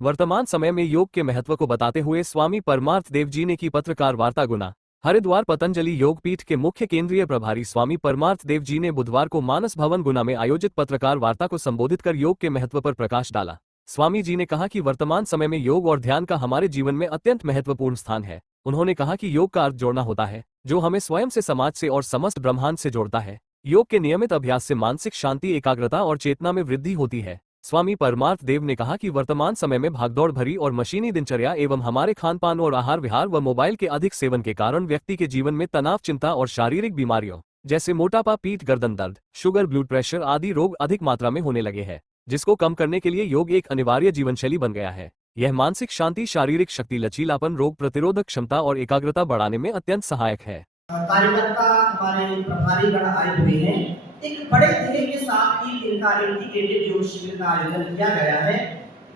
वर्तमान समय में योग के महत्व को बताते हुए स्वामी परमार्थ देव जी ने की पत्रकार वार्ता गुना। हरिद्वार पतंजलि योगपीठ के मुख्य केंद्रीय प्रभारी स्वामी परमार्थ देव जी ने बुधवार को मानस भवन गुना में आयोजित पत्रकार वार्ता को संबोधित कर योग के महत्व पर प्रकाश डाला। स्वामी जी ने कहा कि वर्तमान समय में योग और ध्यान का हमारे जीवन में अत्यंत महत्वपूर्ण स्थान है। उन्होंने कहा कि योग का अर्थ जोड़ना होता है, जो हमें स्वयं से, समाज से और समस्त ब्रह्मांड से जोड़ता है। योग के नियमित अभ्यास से मानसिक शांति, एकाग्रता और चेतना में वृद्धि होती है। स्वामी परमार्थ देव ने कहा कि वर्तमान समय में भागदौड़ भरी और मशीनी दिनचर्या एवं हमारे खानपान और आहार विहार व मोबाइल के अधिक सेवन के कारण व्यक्ति के जीवन में तनाव, चिंता और शारीरिक बीमारियों जैसे मोटापा, पीठ गर्दन दर्द, शुगर, ब्लड प्रेशर आदि रोग अधिक मात्रा में होने लगे हैं, जिसको कम करने के लिए योग एक अनिवार्य जीवनशैली बन गया है। यह मानसिक शांति, शारीरिक शक्ति, लचीलापन, रोग प्रतिरोधक क्षमता और एकाग्रता बढ़ाने में अत्यंत सहायक है। कार्यकर्ता हमारे प्रभारी गण आए हुए हैं। एक बड़े ध्येय के साथ ही इनका इंटीग्रेटेड योग शिविर का आयोजन किया गया है,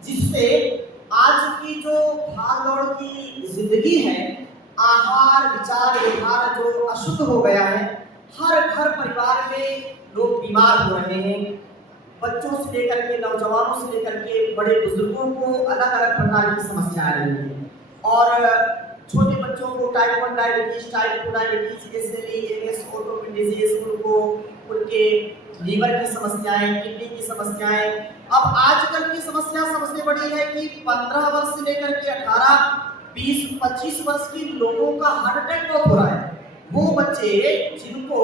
जिससे आज की जो भागदौड़ की जिंदगी है, आहार विचार व्यवहार जो अशुद्ध हो गया है, हर घर परिवार में लोग बीमार हो रहे हैं। बच्चों से लेकर के, नौजवानों से लेकर के बड़े बुजुर्गों को अलग अलग प्रकार की समस्याएं आ रही हैं और छोटे बच्चों को type 1 diabetes, type 2 diabetes, SLE, MS, autoimmune disease, उनको उनके लीवर की समस्याएं, किडनी की समस्याएं। अब आजकल की समस्या सबसे बड़ी है कि 15 वर्ष से लेकर के 18, 20, 25 वर्ष के लोगों का हार्ट अटैक बहुत हो रहा है। वो बच्चे जिनको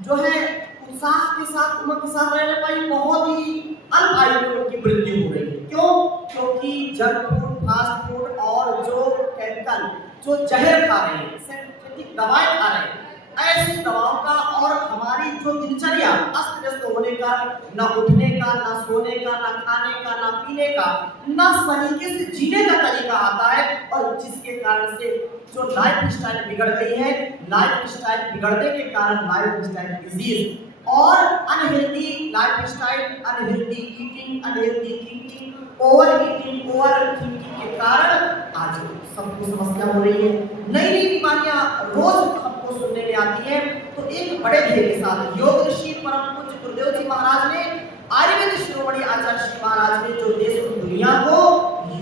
जो है उत्साह के साथ, उमंग के साथ रहने पाई, बहुत ही अल्प आयु में उनकी मृत्यु हो रही है। क्यों? क्योंकि जंक फूड, फास्ट फूड और जो केमिकल, जो जहर खा रहे हैं, सिंथेटिक दवाएं खा रहे हैं, ऐसी दवाओं का और हमारी जो दिनचर्या अस्त व्यस्त होने का, न उठने का, न सोने का, न खाने का, न पीने का, न तरीके से जीने का तरीका आता है, और जिसके कारण से जो लाइफ स्टाइल बिगड़ गई है, लाइफ स्टाइल बिगड़ने के कारण लाइफ स्टाइल डिजीज और unhealthy life style, unhealthy eating, unhealthy thinking, over eating, over thinking के कारण आज सबको समस्या हो रही है। नई नई बीमारियां रोज हमको सुनने में आती है। तो एक बड़े ध्येय के साथ योग ऋषि परम पूज्य गुरुदेव जी महाराज ने, आयुर्वेद शिरोमणि आचार्य श्री महाराज ने जो देश और दुनिया को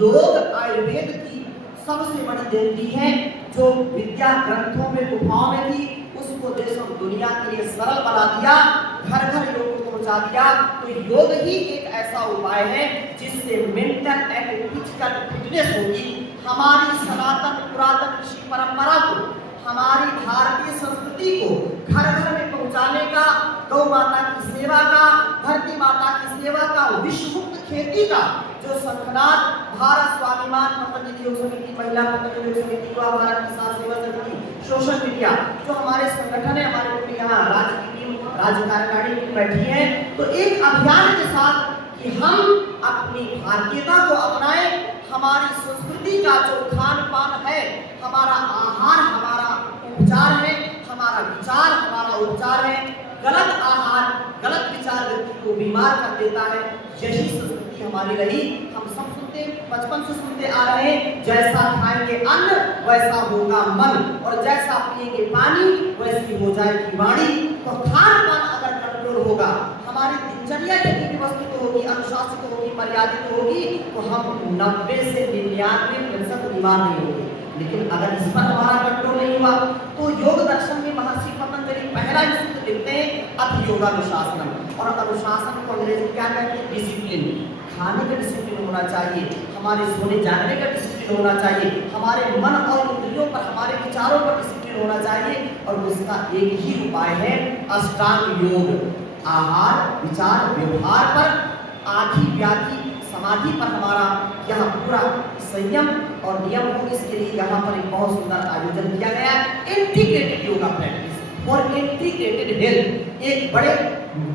योग आयुर्वेद की सबसे बड़ी देन दी है, जो विद्या ग्रंथों में, गुफाओं में थी, उसको देश और दुनिया के लिए सरल बना दिया, घर घर योग को पहुंचा दिया। तो योग ही एक ऐसा उपाय है जिससे मेंटल एंड फिजिकल फिटनेस होगी। हमारी सनातन पुरातन ऋषि परंपरा को, हमारी भारतीय संस्कृति को घर घर में पहुंचाने का, गौ माता की सेवा का, धरती माता की सेवा का, विश्व मुक्त खेती का जो शंखनाद भारत स्वाभिमान पतंजलि योग समिति, महिला पतंजलि योग समिति, युवा भारत किसान सेवा समिति, सोशल मीडिया, जो हमारे संगठन है, हमारे पूरी यहाँ राज्य की टीम, राज्य कार्यकारिणी टीम बैठी है, तो एक अभियान के साथ कि हम अपनी भारतीयता को अपनाएं, हमारी संस्कृति का जो खान पान है, हमारा आहार हमारा उपचार है, हमारा विचार हमारा उपचार है। गलत आहार, गलत विचार व्यक्ति को बीमार कर देता है। यही संस्कृति हमारी रही। हम सब सुनते, बचपन से सुनते आ रहे हैं, जैसा खाएंगे अन्न वैसा होगा मन, और जैसा पिएंगे पानी वैसी हो जाएगी वाणी। तो खान पान अगर कंट्रोल होगा, हमारी दिनचर्या यदि व्यवस्थित होगी, अनुशासित होगी, मर्यादित होगी, तो हम 90 से 99% बीमार नहीं होंगे। लेकिन अगर इस पर हमारा कंट्रोल नहीं हुआ, तो योग दर्शन में महर्षि पतंजलि पहला ही सूत्र लिखते हैं, अभियोगानुशासनम। और अनुशासन को अंग्रेजी क्या कहते हैं? डिसिप्लिन। खाने का डिसिप्लिन होना चाहिए, हमारे सोने जागने का डिसिप्लिन होना चाहिए, हमारे मन और इंद्रियों पर, हमारे विचारों पर डिसिप्लिन होना चाहिए। और उसका एक ही उपाय है अष्टांग योग। आहार विचार व्यवहार पर, आदि व्याधि समाधि पर हमारा यहाँ पूरा संयम और नियम हो। इसके लिए यहाँ पर एक बहुत सुंदर आयोजन किया गया है, इंटीग्रेटेड योगा प्रैक्टिस और इंटीग्रेटेड हेल्थ, एक बड़े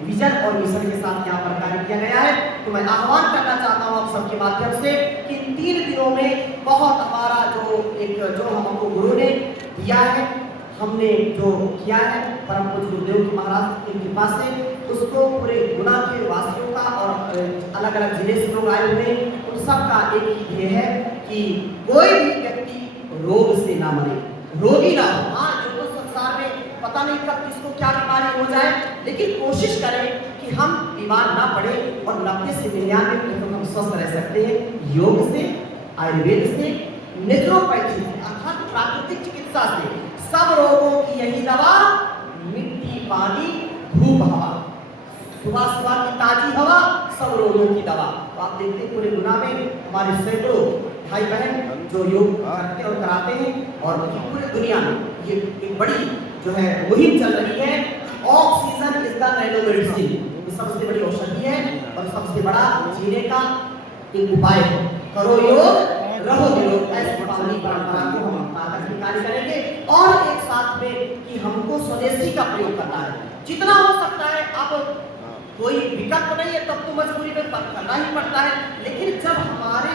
विजन और मिशन के साथ यहाँ पर कार्य किया गया है। तो मैं आह्वान करना चाहता हूँ आप सबके माध्यम से कि इन 3 दिनों में बहुत हमारा जो हमको गुरु ने दिया है, हमने जो किया है परम पूज्य गुरुदेव जी महाराज की कृपा से, उसको पूरे गुना के वासियों का और अलग अलग जिले से लोग आए हुए, उन सब का एक ही ध्येय है कि कोई भी व्यक्ति रोग से ना मरे, रोगी ना हो। हाँ, जो संसार में पता नहीं कब किसको क्या बीमारी हो जाए, लेकिन कोशिश करें कि कि हम बीमार ना पड़े और 90 से 99% हम स्वस्थ रह सकते हैं योग से, आयुर्वेद से, नेचुरोपैथी से अर्थात प्राकृतिक चिकित्सा से। सब रोगों की यही दवा, मिट्टी, पानी, धूप, हवा, सुबह सुबह की ताजी हवा सब रोगों की दवा। तो आप देखते हैं पूरे गुना में हमारे सैकड़ों भाई बहन जो योग करते और कराते हैं और पूरे दुनिया में ये एक बड़ी जो है मुहिम चल रही है। Oxygen is the nano medicine, सबसे बड़ी औषधि है और सबसे बड़ा जीने का एक उपाय है। करो योग, रहो निरोग, ऐसी पावनी परंपरा को हम कार्य करेंगे। और एक साथ में कि हमको स्वदेशी का प्रयोग करना है जितना हो सकता है। आप कोई विकल्प नहीं है तब तो मजबूरी में करना ही पड़ता है, लेकिन जब हमारे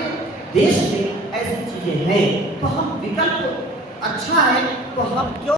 देश में ऐसी चीजें हैं तो हम विकल्प अच्छा है तो हम क्यों